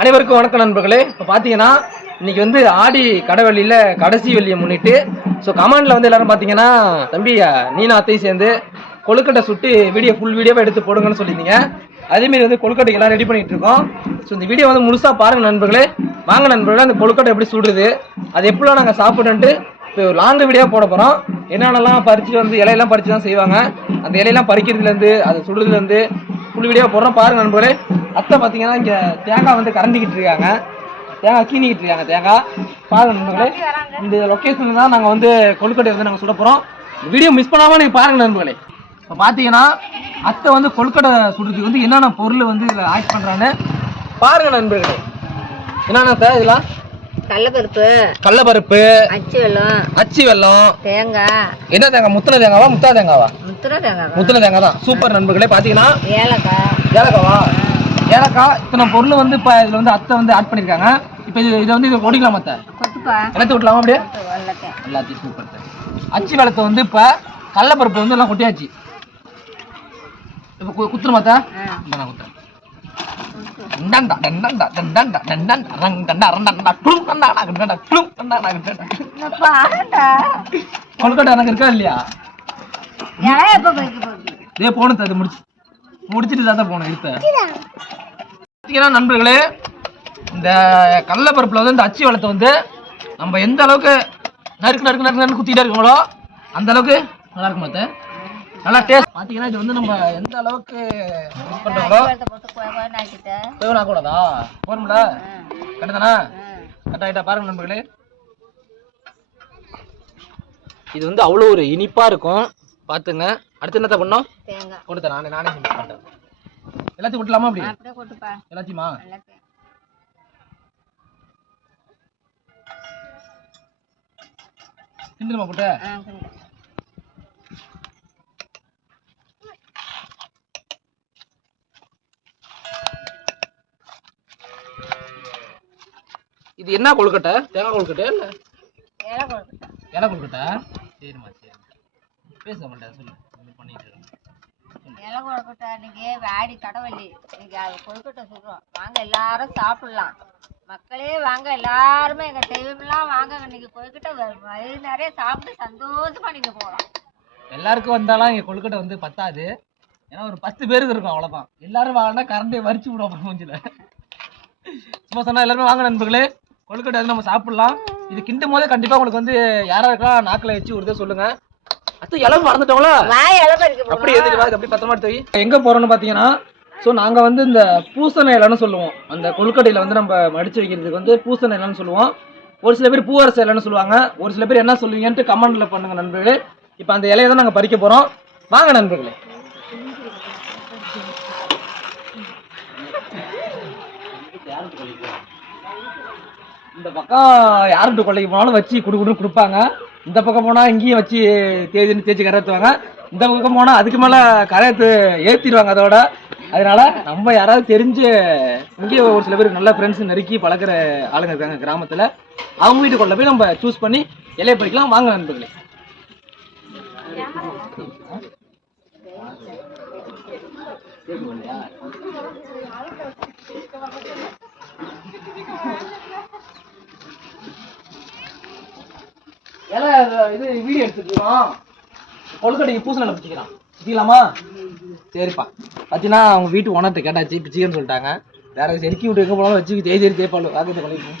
அனைவருக்கும் வணக்கம் நண்பர்களே. இப்போ பார்த்தீங்கன்னா இன்னைக்கு வந்து ஆடி கடவெளியில் கடைசி வெள்ளியை முன்னிட்டு ஸோ கமாண்டில் வந்து எல்லாரும் பார்த்தீங்கன்னா தம்பி நீனா அத்தையும் சேர்ந்து கொழுக்கட்டை சுட்டு வீடியோ ஃபுல் வீடியோவை எடுத்து போடுங்கன்னு சொல்லியிருந்தீங்க. அதேமாரி வந்து கொழுக்கட்டைக்கு எல்லாம் ரெடி பண்ணிகிட்டு இருக்கோம். ஸோ இந்த வீடியோ வந்து முழுசாக பாருங்கள் நண்பர்களே. வாங்க நண்பர்களே அந்த கொழுக்கட்டை எப்படி சுடுது அது எப்படிலாம் நாங்கள் சாப்பிட்டுன்ட்டு இப்போ ஒரு லாங் வீடியோ போட போகிறோம் என்னென்னலாம் பறித்து வந்து இலையெல்லாம் பறித்து தான் செய்வாங்க. அந்த இலையெல்லாம் பறிக்கிறதுலேருந்து அது சுடுறதுலேருந்து ஃபுல் வீடியோ போடுறோம். பாருங்கள் நண்பர்களே. அத்தை பார்த்தீங்கன்னா இங்கே தேங்காய் வந்து கறந்துக்கிட்டு இருக்காங்க. தேங்காய் கீணிக்கிட்டு இருக்காங்க தேங்காய். பாருங்க நண்பர்களே இந்த லொக்கேஷனில் தான் நாங்கள் வந்து கொழுக்கட்டை வந்து நாங்கள் சுட போகிறோம் வீடியோ மிஸ் பண்ணாமல் நீங்கள் பாருங்க நண்பர்களே. இப்போ பார்த்தீங்கன்னா அத்தை வந்து கொழுக்கட்டை சுடுறதுக்கு வந்து என்னென்ன பொருள் வந்து இதில் ஆட் பண்ணுறான்னு பாருங்க நண்பர்களே. என்னென்ன அத்தை இதெல்லாம் கடலப்பருப்பு கடலப்பருப்பு அச்சு வெல்லம் அச்சி வெல்லம். தேங்காய். என்ன தேங்காய்? முத்தின தேங்காவா முத்தா தேங்காவா? முத்திர தேங்காய் முத்தின தேங்காய் தான். சூப்பர் நண்பர்களே பார்த்தீங்கன்னா ஏலக்காய். ஏலக்காவா? ஏலக்காய் இத்தனை பொருள் வந்து இப்போ இதில் வந்து அத்தை வந்து ஆட் பண்ணியிருக்காங்க இப்போ இது இதை வந்து இதை ஒடிக்கலாம் அத்தை. எல்லாத்தையும் விட்டலாமா அப்படியே? எல்லாத்தையும் சூப்பர் அச்சி வெள்ளத்தை வந்து இப்போ கடலப்பருப்பு வந்து எல்லாம் கொட்டியாச்சு. இப்போ குத்துருமா அத்தை? நான் குத்துறேன். டண்டா, டண்டா, டண்டா, டண்டா, ரங், டண்டா, ரண்டா, டுளும், டண்டா, டண்டா, டண்டா, டுளும், டண்டா, டண்டா, டண்டா. பாருடா கொழுக்கட்டை எனக்கு இருக்கா இல்லையா? எப்போ போகணும் அது முடிச்சு. முடிச்சிட்டு தான் போகணும் இருத்த பார்த்தீங்கன்னா நண்பர்களே இந்த கடலைப்பருப்பில் வந்து இந்த அச்சி வளத்தை வந்து நம்ம எந்த அளவுக்கு நறுக்கு நறுக்கு நறுக்கு நறுக்கு குத்திட்டே இருக்கோங்களோ அந்த அளவுக்கு நல்லா இருக்கும் மத்த நல்லா டேஸ்ட் பார்த்தீங்கன்னா இது வந்து நம்ம எந்த அளவுக்கு யூஸ் பண்ணுறோங்களோ தேவனா கூடாதா போரும்ல கரெக்ட் ஆகிட்டா பாருங்க நண்பர்களே. இது வந்து அவ்வளோ ஒரு இனிப்பாக இருக்கும். பார்த்துங்க அடுத்து என்னத்த பண்ணோம்? தேங்காய். கொடுத்தேன். நானே நானே செஞ்சு மாட்டேன் எல்லாத்தையும் அப்படி? எல்லாத்தையுமா? கிண்டுமா போட்டு? கிண்டு. இது என்ன கொழுக்கட்டை? தேங்காய் கொழுக்கட்டை இல்ல? இலை கொழுக்கட்டை. இலை கொழுக்கட்டை? சரிம்மா சரி. பேச மாட்டேன் சொல்லு. பண்ணிட்டு இருக்கேன். கொழுக்கட்டை இன்னைக்கு ஆடி கடவள்ளி இன்னைக்கு அது கொழுக்கட்டை சுடுறோம் வாங்க எல்லாரும் சாப்பிடலாம். மக்களே வாங்க. எல்லாருமே எங்க தெய்வம்லாம் வாங்க. இன்னைக்கு கொழுக்கட்டை வயிறு நிறைய சாப்பிட்டு சந்தோஷமா நீங்க போகலாம். எல்லாருக்கும் வந்தாலும் இங்க கொழுக்கட்டை வந்து பத்தாது. ஏன்னா ஒரு பத்து பேருக்கு இருக்கும் அவ்வளவுதான். எல்லாரும் வாங்கினா கரண்டே வரிச்சு விடுவோம் மூஞ்சில. சும்மா சொன்னா எல்லாருமே வாங்க நண்பர்களே கொழுக்கட்டை வந்து நம்ம சாப்பிடலாம். இது கிண்டும் போதே கண்டிப்பா உங்களுக்கு வந்து யாராருக்கெல்லாம் நாக்கில் வச்சு ஒரு இதை சொல்லுங்க. அத்தை பறிக்க அப்படி எதுக்கு வா, அப்படி பத்திரமா எடுத்து. எங்க போறோம்னு பாத்தீங்கன்னா ஸோ நாங்க வந்து இந்த பூசண இலைன்னு சொல்லுவோம். அந்த கொழுக்கட்டையில வந்து நம்ம மடிச்சு வைக்கிறதுக்கு வந்து பூசண இலைன்னு சொல்லுவோம். ஒரு சில பேர் பூவரச இலைன்னு சொல்லுவாங்க. ஒரு சில பேர் என்ன சொல்லுவீங்கன்ட்டு கமெண்ட்ல பண்ணுங்க நண்பர்களே. இப்போ அந்த இலையை தான் நாங்க பறிக்க போறோம். வாங்க நண்பர்களே. இந்த பக்கம் யார்கிட்ட கொள்ளைக்கு போனாலும் வச்சு குடு குடுன்னு கொடுப்பாங்க. இந்த பக்கம் போனால் இங்கேயும் வச்சு தேதின்னு தேய்ச்சி கரைத்துவாங்க இந்த பக்கம் போனால் அதுக்கு மேலே கரையத்து ஏற்றிடுவாங்க அதோட. அதனால நம்ம யாராவது தெரிஞ்சு இங்கே ஒரு சில பேர் நல்ல ஃப்ரெண்ட்ஸ் நெருக்கி பழக்கிற ஆளுங்க இருக்காங்க கிராமத்தில். அவங்க வீட்டுக்குள்ள போய் நம்ம சூஸ் பண்ணி இலைய படிக்கலாம். வாங்க நண்பர்களே. இலை இது வீடியோ எடுத்துக்கிறோம் கொழுக்கட்டைக்கு பூசணில் பிச்சுக்கலாம் பிச்சிக்கலாமா சரிப்பா. பார்த்தீங்கன்னா அவங்க வீட்டு ஓனர்கிட்ட கேட்டாச்சு. பிச்சிக்கன்னு சொல்லிட்டாங்க. வேற செருக்கி விட்டு எங்கே போனாலும் வச்சு தேய் தேடி தேய்ப்பாள் வாக்கத்தை கொலைக்கும்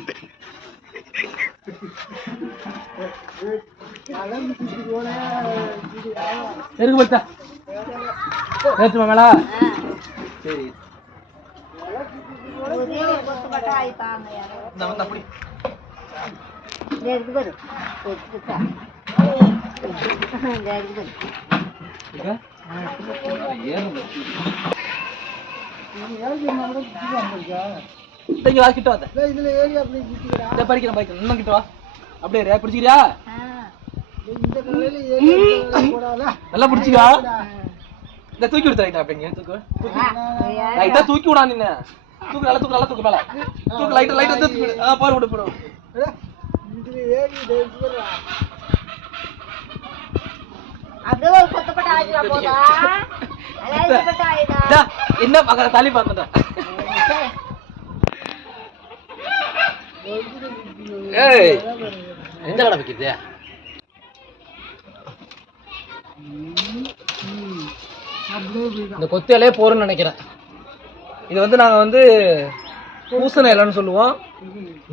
இருக்கு பச்சா நேற்று மேலா. சரி. அப்படி இந்த இருக்கு பாரு கொத்துப்பட்டா. இந்த இருக்கு பாரு. இங்க. வா, இன்னும் கிட்ட வா. அப்படியே ரே பிடிச்சிக்கிறியா? நல்லா பிடிச்சிக்கா இந்த தூக்கி விடுத்த ரைட்டா அப்படிங்க தூக்கு தூக்கு. லைட்டா தூக்கி விடா நின்னு தூக்கு நல்லா தூக்கு நல்லா தூக்கு மேல தூக்கு லைட்டா லைட்டா தூக்கி விடு ஆ பாரு விடு பாரு அப்படியே ஒரு கொத்துப்பட்டா போதா? என்ன பாக்குற தள்ளி பாத்துட்டா ஏய் எந்த கடை வைக்கிறது இந்த கொத்து இலையே போறோம்னு நினைக்கிறேன். இது வந்து நாங்க வந்து பூசண இலைன்னு சொல்லுவோம்.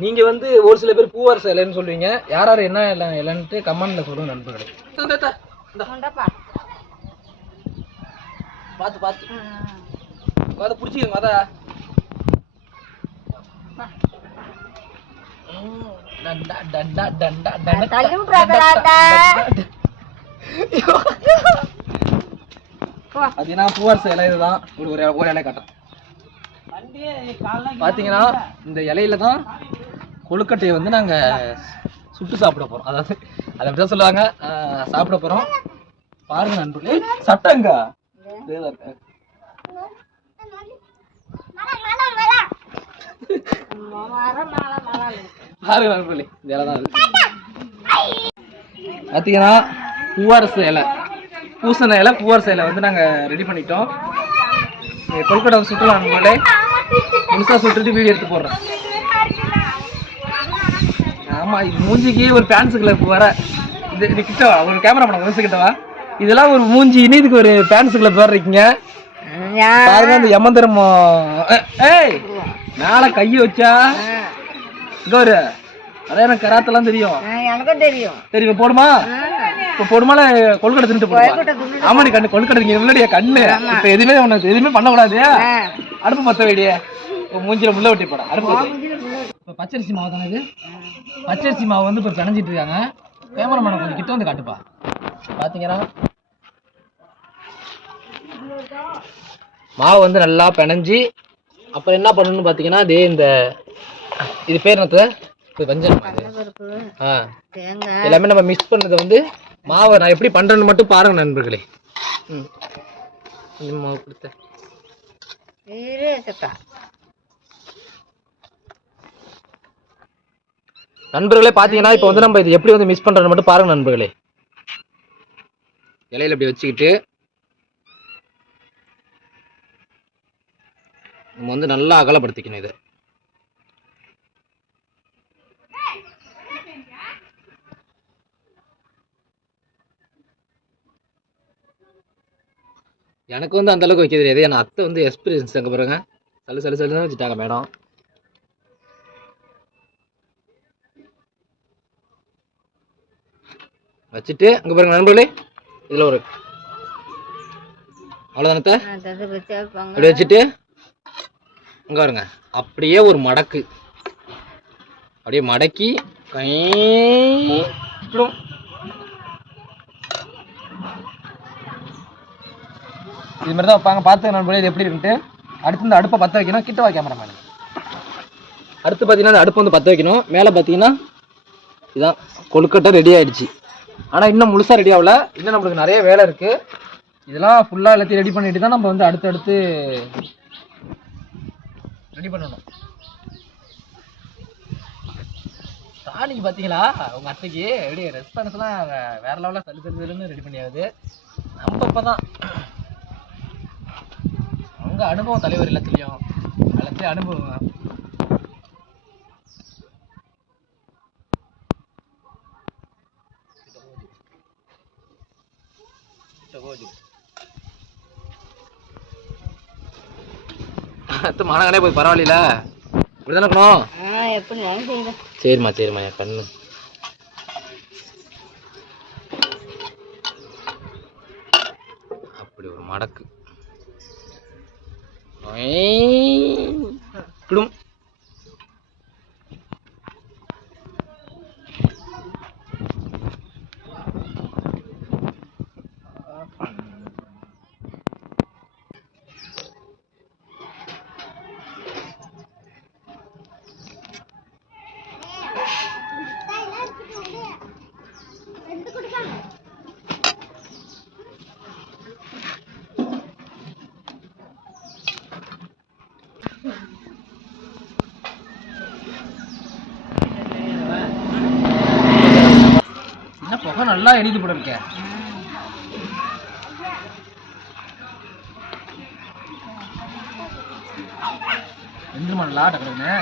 நீங்க வந்து ஒரு சில பேர் பூவரச இலைன்னு சொல்லுவீங்க. யார் யார் என்ன இலை இலைன்ட்டு கமெண்ட்ல சொல்லுங்க நண்பர்களே. பார்த்து பார்த்து. அதை பிடிச்சிக்கங்க அத டண்டா டண்டா டண்டா டண்டா தள்ளி விட்றாதடா. போ. அது என்ன பூவரச இலை இதுதான். ஒரு ஒரு இலை காட்டுறேன் பாத்தீங்கன்னா இந்த இலையில தான் கொழுக்கட்டையை வந்து நாங்க சுட்டு சாப்பிட போறோம். அதாவது அதை அப்படிதான் சொல்லுவாங்க. சாப்பிட போறோம். பாருங்க நண்பர்களே சட்டங்க. பாருங்க நண்பர்களே இந்த இலை தான் பார்த்தீங்கன்னா பூவரசு இலை. பூசண இலை பூவரசு இலை வந்து நாங்க ரெடி பண்ணிட்டோம். இங்க கொழுக்கட்டை வந்து சுட்டலாம் நண்பர்களே முழுசா சுட்டுட்டு வீடியோ எடுத்து போடுறேன். ஆமா இது மூஞ்சிக்கு ஒரு பேன்ஸ் கிளப் வர. இது இது கிட்ட வா ஒரு கேமரா பண்ண ஒரு கிட்ட வா. இதெல்லாம் ஒரு மூஞ்சி இனி இதுக்கு ஒரு பேன்ஸ் கிளப் வேற இருக்கீங்க பாருங்க இந்த எமந்தரமோ ஏய் மேல கையை வச்சா. இங்க ஒரு அதான் எனக்கு கராத்தெல்லாம் தெரியும். எனக்கும் தெரியும். தெரியும் போடுமா? இப்ப தின்னுட்டு கொழுக்கட்டை போடுமா தின்னுட்டு ஆமாடி கண்ணு கொழுக்கட்டை நீங்க உள்ளடியா கண்ணு. இப்ப எதுவுமே உனக்கு எதுவுமே பண்ணக்கூடாது. அடுப்பு பத்த வேடிய. மூஞ்சில முள்ள வெட்டி போட. அடுப்பு இப்ப பச்சரிசி மாவு தானே இது? பச்சரிசி மாவு வந்து இப்ப பிணைஞ்சிட்டு இருக்காங்க. கேமராமேனை கொஞ்சம் கிட்ட வந்து காட்டுப்பா. பாத்தீங்கன்னா மாவு வந்து நல்லா பிணைஞ்சி அப்புறம் என்ன பண்ணணும்னு பாத்தீங்கன்னா இதே இந்த இது பேர் என்னது? இது வஞ்சனம் எல்லாமே நம்ம மிக்ஸ் பண்ணதை வந்து மாவை நான் எப்படி பண்றேன்னு மட்டும் பாருங்க நண்பர்களே. ம். கொஞ்சம் மாவு கொடுத்த இரு சக்கா நண்பர்களே பாத்தீங்கன்னா இப்போ வந்து நம்ம இது எப்படி வந்து மிஸ் பண்றோம்னு மட்டும் பாருங்க நண்பர்களே. இலையில இப்படி வச்சுக்கிட்டு நம்ம வந்து நல்லா அகலப்படுத்திக்கணும் இதை. எனக்கு வந்து அந்த அளவுக்கு வைக்க தெரியாது ஏன்னா அத்தை வந்து எக்ஸ்பீரியன்ஸ் அங்கே பாருங்க. சலு சலு சலுன்னு வச்சுட்டாங்க மேடம் வச்சுட்டு அங்கே பாருங்க நண்பர்களே இதில் ஒரு அவ்வளோதானத்த அப்படி வச்சுட்டு அங்கே பாருங்க. அப்படியே ஒரு மடக்கு. அப்படியே மடக்கி கை இது மாதிரி தான் வைப்பாங்க. பார்த்து நண்பர்களே இது எப்படி இருக்குன்ட்டு. அடுத்து இந்த அடுப்பை பற்ற வைக்கணும். கிட்ட வா கேமரா அடுத்து பார்த்தீங்கன்னா இந்த அடுப்பு வந்து பற்ற வைக்கணும். மேலே பார்த்தீங்கன்னா இதான் கொழுக்கட்டை ரெடி ஆயிடுச்சு. ஆனால் இன்னும் முழுசாக ரெடி ஆகல. இன்னும் நம்மளுக்கு நிறைய வேலை இருக்கு. இதெல்லாம் ஃபுல்லாக எல்லாத்தையும் ரெடி பண்ணிட்டு தான் நம்ம வந்து அடுத்தடுத்து ரெடி பண்ணணும். தாலிக்கு பார்த்தீங்களா உங்கள் அத்தைக்கு எப்படி ரெஸ்பான்ஸ்லாம் வேற லெவலில் தள்ளு தள்ளுன்னு ரெடி பண்ணியாவது. நம்ம இப்போ தான் அவங்க அனுபவம் தலைவர் எல்லாத்துலேயும் எல்லாத்தையும் அனுபவம். அத்தை மானங்கனே போய் பரவாயில்ல இப்படிதானே இருக்கணும்? சரிம்மா சரிம்மா என் கண்ணு. அப்படி ஒரு மடக்கு. กลุ่ม நல்லா எழுதி போட இருக்க ரெண்டு மணி லாட் கிடக்குண்ணே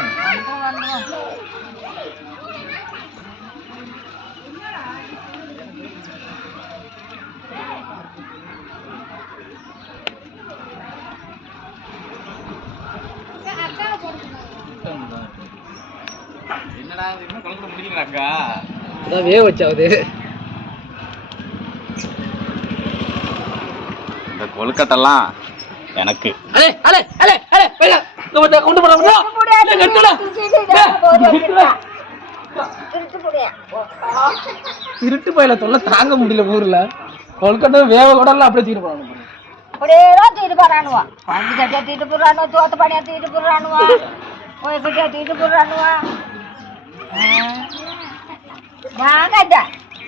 என்னடா இன்னும் குழம்பு முடிக்கலாக்கா அதான் வேக வச்சாவது. இல்ல கட்டுடா திருட்டு பையில தொல்லை தாங்க முடியல ஊர்ல. கொல்கட்டை வேக கூட எல்லாம் அப்படியே தூக்கிட்டு போறாங்க. அப்படியேதான் தூக்கிட்டு போறானுவா. பஞ்சு சட்டியா தூக்கிட்டு போடுறானுவா தோத்த பணியா தூக்கிட்டு போடுறானுவா கோயக்குட்டியா தூக்கிட்டு போடுறானுவா வாங்கஜா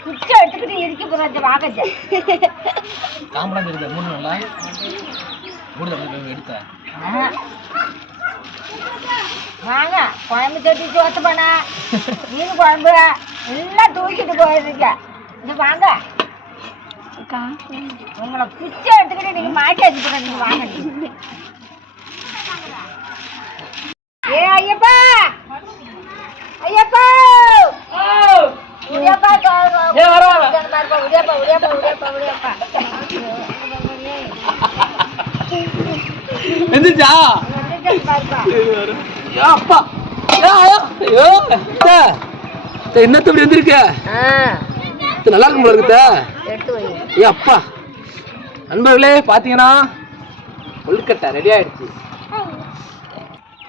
குச்சை எடுத்துக்கிட்டு இடிக்க போறாச்சு வாங்கஜா காம்பளம் தெரியுது மூணு நாளா மூணு எடுத்த. வாங்க குழம்பு சட்டி தோத்த பண்ணா மீன் குழம்பு எல்லாம் தூக்கிட்டு போயிருக்க இது வாங்க. உங்களை குச்சை எடுத்துக்கிட்டு நீங்க மாட்டி வச்சுக்கிற நீங்க வாங்க ஏ ஐயப்பா! ஐயப்பா! எந்திரிச்சா? அப்பா. என்னத்த இப்படி அத்தை, நல்லா இருக்கும் போல ஏ அப்பா. நண்பர்களே பாத்தீங்கன்னா கொழுக்கட்டை ரெடி ஆயிடுச்சு.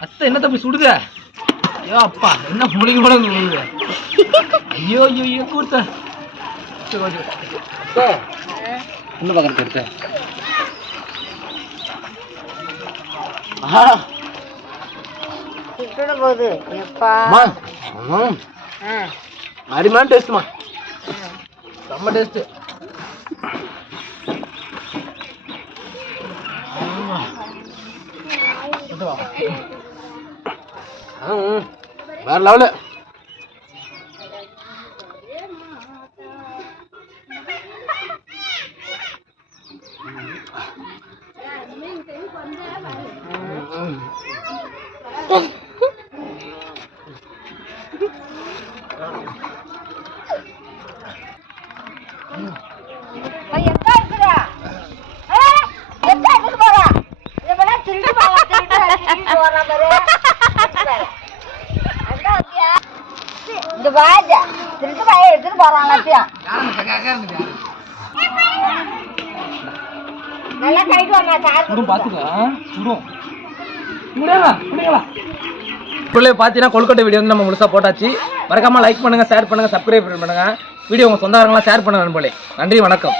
அத்தை என்ன தம்பி சுடுத? ஐயோ அப்பா என்ன முழுகி கூட முழுகுது ஐயோ ஐயோ ஐயோ கூத்த என்ன பக்கத்து எடுத்த. போகுது? அருமையான டேஸ்ட்மா செம்ம டேஸ்ட் வேற லெவலு அது எங்க இருக்குடா? ஆ? எங்க எடுத்துட்டு போறா? இவெல்லாம் திருட்டு போறா, திருட்டு போறா, திருட்டு போறா பாரு. பாரு. அங்க இருக்கியா? வாஜா, திருட்டு பையன் எடுத்துட்டு போறான் எல்லாத்தையும். நல்லா கைட்டு வாங்க, சார் சுடும் பாத்துக்க சுடும். முடியல முடியல பிள்ளை பார்த்தீங்கன்னா கொழுக்கட்டை வீடியோ வந்து நம்ம முழுசா போட்டாச்சு. மறக்காம லைக் பண்ணுங்க ஷேர் பண்ணுங்க சப்ஸ்கிரைப் பண்ணுங்க. வீடியோ உங்க சொந்தக்காரங்களாம் ஷேர் பண்ணுங்க நண்பர்களே. நன்றி வணக்கம்.